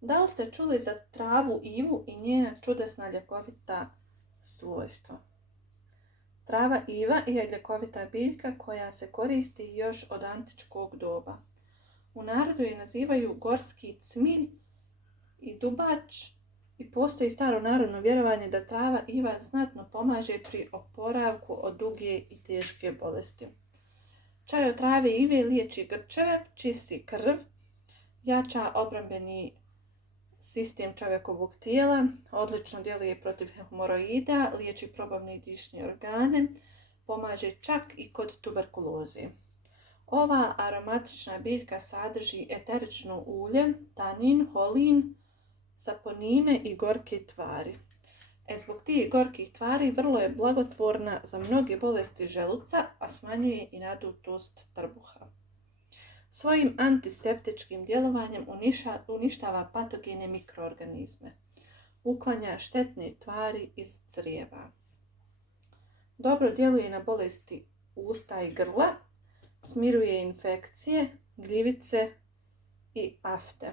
Da li ste čuli za travu ivu i njena čudesna ljekovita svojstva? Trava iva je ljekovita biljka koja se koristi još od antičkog doba. U narodu je nazivaju gorski cmilj i dubač i postoji staro narodno vjerovanje da trava iva znatno pomaže pri oporavku od duge i teške bolesti. Čaj od trave ive liječi grčeve, čisti krv, jača odbrambeni sistem čovjekovog tijela, odlično djeluje protiv hemoroida, liječi probavne i dišne organe, pomaže čak i kod tuberkuloze. Ova aromatična biljka sadrži eterično ulje, tanin, holin, saponine i gorke tvari. Zbog tih gorkih tvari vrlo je blagotvorna za mnoge bolesti želuca, a smanjuje i nadutost trbuha. Svojim antiseptičkim djelovanjem uništava patogene mikroorganizme. Uklanja štetne tvari iz crijeva. Dobro djeluje na bolesti usta i grla, smiruje infekcije, gljivice i afte.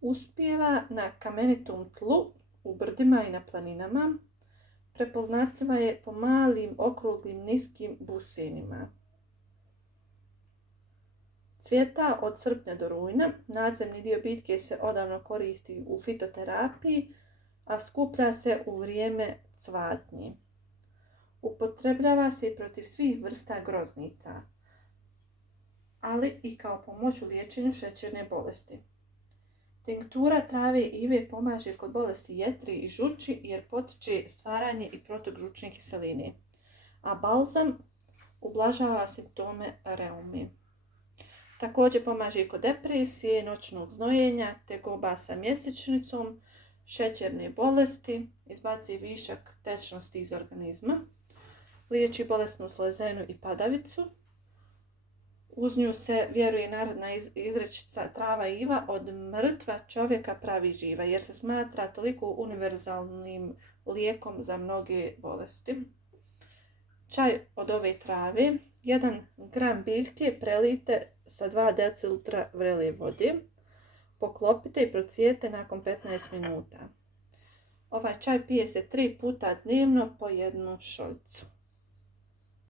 Uspijeva na kamenitom tlu, u brdima i na planinama. Prepoznatljiva je po malim, okruglim, niskim busenima. Cvjeta od srpnja do rujna. Nadzemni dio biljke se odavno koristi u fitoterapiji, a skuplja se u vrijeme cvatnje. Upotrebljava se i protiv svih vrsta groznica, ali i kao pomoć u liječenju šećerne bolesti. Tinktura trave ive pomaže kod bolesti jetri i žuči jer potiče stvaranje i protok žučne kiseline, a balzam ublažava simptome reume. Također pomaže kod depresije, noćnog znojenja, tegoba sa mjesečnicom, šećerne bolesti, izbacuje višak tečnosti iz organizma, liječi bolesnu slezenu i padavicu. Uz nju se vjeruje narodna izrečica trava iva od mrtva čovjeka pravi živa, jer se smatra toliko univerzalnim lijekom za mnoge bolesti. Čaj od ove trave, 1 gram biljke prelijte sa 2 decilitra vrele vode, poklopite i procijete nakon 15 minuta. Ovaj čaj pije se 3 puta dnevno po 1 šoljicu.